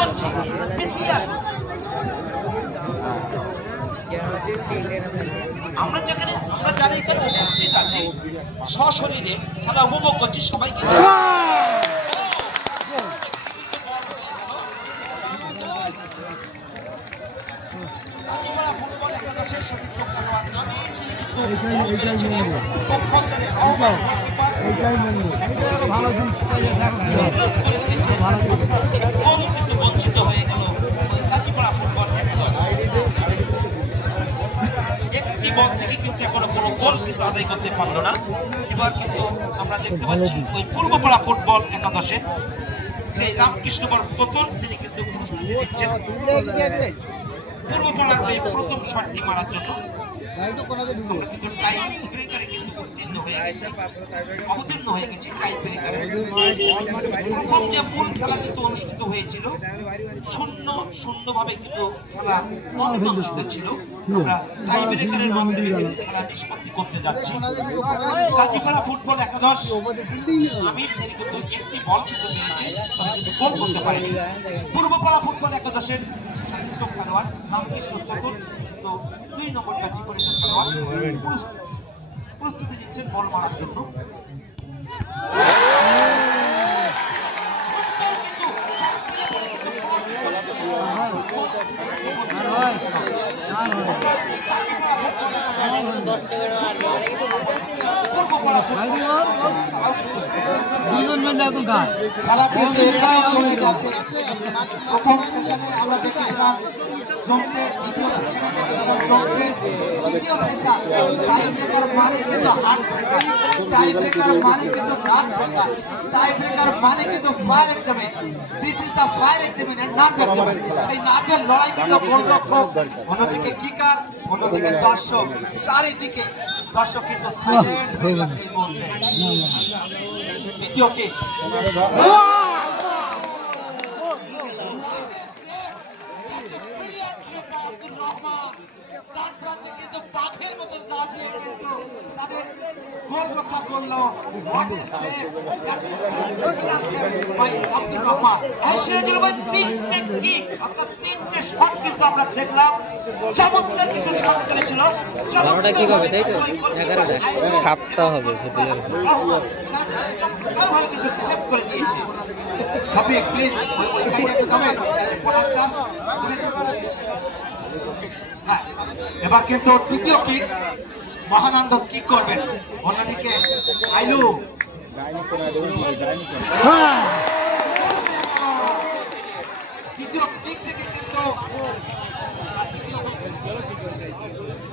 করছি। আমরা যেখানে আমরা যারা এখানে উপস্থিত আছি সশরীরে খেলা উপভোগ করছি সবাইকে কাজীপাড়া ফুটবল একাদশের সতীর্থ খেলোয়াড় আমির তিনি কিন্তু পক্ষান্তরে রহমান গোলকিপার বল থেকে কিন্তু এখনও কোনো গোল কিন্তু আদায় করতে পারল না। এবার কিন্তু আমরা দেখতে পাচ্ছি ওই পূর্বপাড়া ফুটবল একাদশে যে রামকৃষ্ণ বর তোতন তিনি কিন্তু প্রস্তুতি নিচ্ছেন পূর্বপাড়ার ওই প্রথম শটটি মারার জন্য। আমরা কিন্তু টাইম ব্রেকারে কিন্তু উত্তীর্ণ হয়ে গেছি। অবতীর্ণ হয়ে গেছি টাইম ব্রেকারে প্রথম যে মূল খেলা কিন্তু অনুষ্ঠিত হয়েছিল শূন্য শূন্য ভাবে কিন্তু খেলা অমীমাংসিত ছিল। আমরা ব্রেকারের মাধ্যমে কিন্তু খেলা নিষ্পত্তি করতে যাচ্ছি। কাজীপাড়া ফুটবল একাদশ আমির কিন্তু একটি বল কিন্তু পূর্বপাড়া ফুটবল একাদশের সাহিত্য খেলোয়াড় রামকৃষ্ণ দুই নম্বর পরিচিত খেলোয়াড়। প্রস্তুতি নিচ্ছেন বল মারার জন্য। দুজন মিলে এখন খেলা কিন্তু ব্রেকার সেই নাটের লড়াই কিন্তু গোলরক্ষক অন্যদিকে কিকার অন্যদিকে দর্শক চারিদিকে দর্শক কিন্তু দ্বিতীয় কিক বাঘের মতো দাঁড়িয়ে কিন্তু তাদের গোল রক্ষা করল আব্দুর রহমান সিরাজুল ভাই তিনটে কিক অর্থাৎ তিনটে শট কিন্তু আমরা দেখলাম। চমৎকার কিন্তু শট করেছিল। বারোটা কিক হবে তাই তো? এগারোটা। সাতটা হবে সেটা চমৎকারভাবে কিন্তু সেভ করে দিয়েছে। প্লিজ যাবেন। হ্যাঁ এবার কিন্তু তৃতীয় কিক মহানন্দ কিক করবেন? অন্যদিকে আইলু।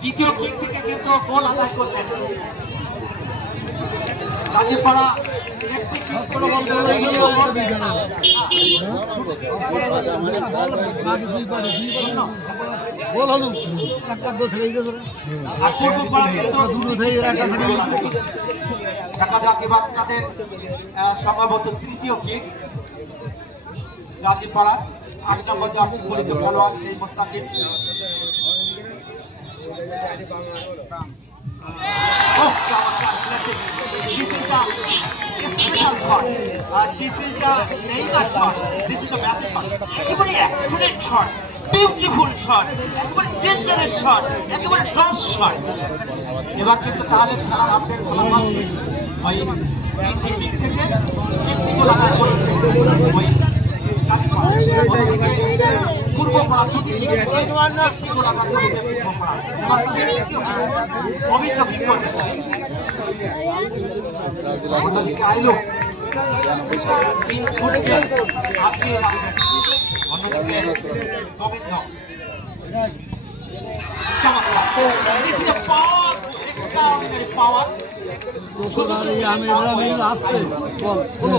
দ্বিতীয় কিক থেকে কিন্তু গোল আদায় করলেন। গোল গোল। হলো একটা একটা থেকে দেখা যাক এবার সম্ভবত তৃতীয় কিক গাজীপাড়া আট নম্বর জার্সি পরিচিত খেলোয়াড়, সেই Mostakib the shot. This is the Neymar shot. Is the shot. Beautiful shot একেবারে ডেঞ্জারাস শট একেবারে টস শট এবার কিন্তু তাহলে খেলার আপডেট ফলাফল ওই তিনটি দিক থেকে একটি গোল করেছে ওই দুটি দিক থেকে একটি গোল করেছে এবার তাদের অভিজ্ঞ অন্যদিকে আইলো। আমি আসতে বল বলো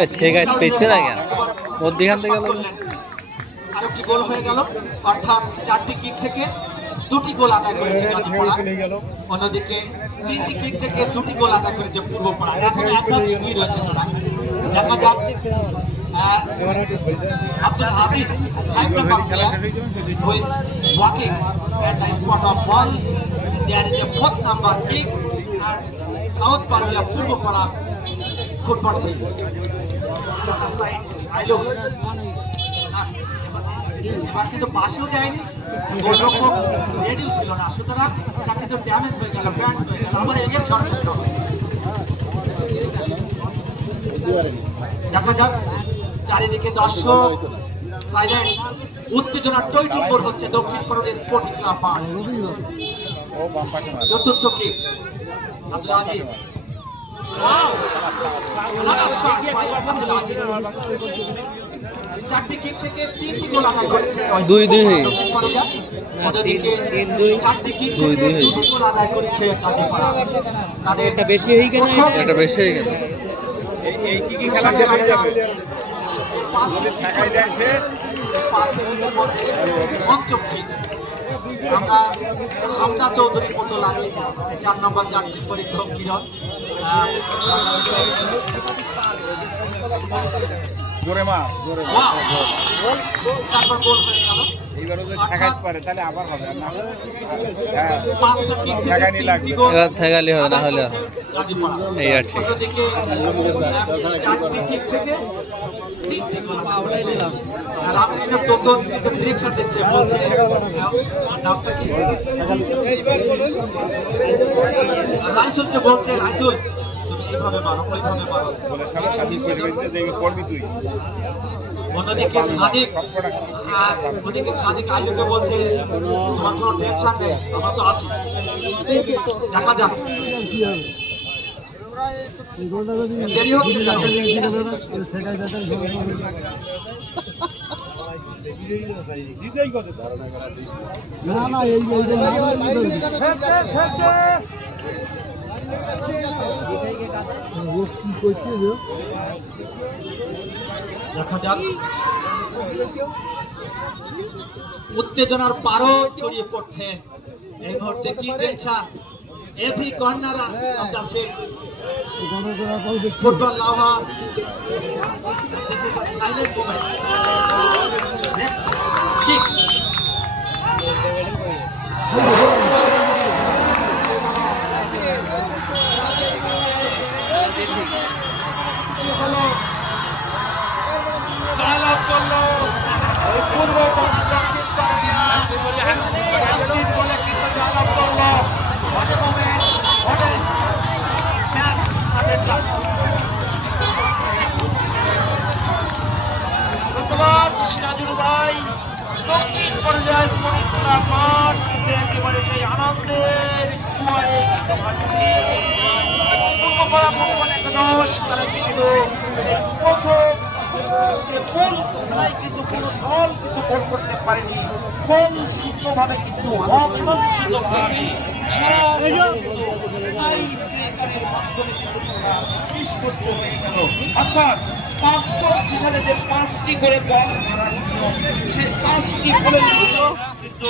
এ ঠিক আছে পিচ্ছে না কেন? মধ্যিখান থেকে আরেকটি গোল হয়ে গেল। অর্থাৎ চারটি কিক থেকে দুটি গোল আদায় করেছে অন্যদিকে তিনটি কিক থেকে দুটি গোল আদায় করেছে পূর্বপাড়া। এখন এক ধাপ রয়েছে তারা। দেখা যাক Abdul number walking at the spot of ball. There is a fourth number kick, and south Parulia Purbapara football team. আইলো। এবার কিন্তু পাশেও যায়নি। গোলরক্ষক রেডিও ছিল না। সুতরাং এটা কিন্তু ড্যামেজ হয়ে গেল ব্যান্ড আবার এগের শট দেখা যাক। চারিদিকে দর্শক সাইলেন্ট উত্তেজনা টইটি ফোর হচ্ছে দক্ষিণ পাড়ুর স্পোর্টিং ক্লাব চতুর্থ কি আব্দুল আজিজ। চারটি কিক থেকে তিনটি গোল আদায় করেছে দুই দুই। হয়ে তিন- দুই। চারটি কিক দুই থেকে দুই। দুটি গোল আদায় করেছে তাদের এটা বেশি হয়ে গেল এটা? বেশি হয়ে গেল এই কি কি খেলা শেষ হয়ে যাবে? পাঁচ দেয় শেষ। পাঁচ মিনিটের মধ্যে পঞ্চম কিক আমরা চৌধুরীর মতো লাগে। চার নম্বর যাচ্ছি পরীক্ষক কিরণ! তারপর গোল হয়ে গেল। এইবার পারে তাহলে আবার হবে না হ্যাঁ পাঁচটা ঠেকানি লাগবে। গোল এবার ঠেকালি হবে না হলে হবে। এই আর ঠিক। করেছে। রামকৃষ্ণ তোতন কিন্তু ডিরেকশন দিচ্ছে বলছে নামটা কি রাইসুলকে বলছে রাইসুল তুমি এইভাবে মারো ওইভাবে মারো বলে সারা স্বাধীন করে দেখবে পড়বি তুই অন্যদিকে সাদিক আর ওদিকে সাদিক আইয়ুকে বলছে তোমার কোনো টেনশন নেই আমরা তো আছি। দেখা যাক। দেরি হচ্ছে কেন? জিতেই কত দেখা যাক। উত্তেজনার পারও ছড়িয়ে পড়ছে। এই মুহূর্তে কি tension every corner of the field. Football lava. Silent জয়লাভ করল ওই পূর্ব দক্ষিণ পাড়িয়া তিন বলে কিন্তু জয়লাভ করল অনেক মোমেন্ট অনেক ম্যাচ হাতের লাভ ধন্যবাদ সিরাজুল ভাই দক্ষিণ পর্যায়ে স্মরণ মাঠ, কিন্তু একেবারে সেই আনন্দের জুয়ারে কিন্তু একাদশ, তারা কিন্তু সেই কিন্তু কোনো করতে পারেনি, কোন সূত্রভাবে কিন্তু অপ্রত্যাশিতভাবে সারা টাই ব্রেকারের মাধ্যমে কিন্তু গেল। অর্থাৎ সেখানে যে পাঁচটি করে বল মারার সেই পাঁচটি কিন্তু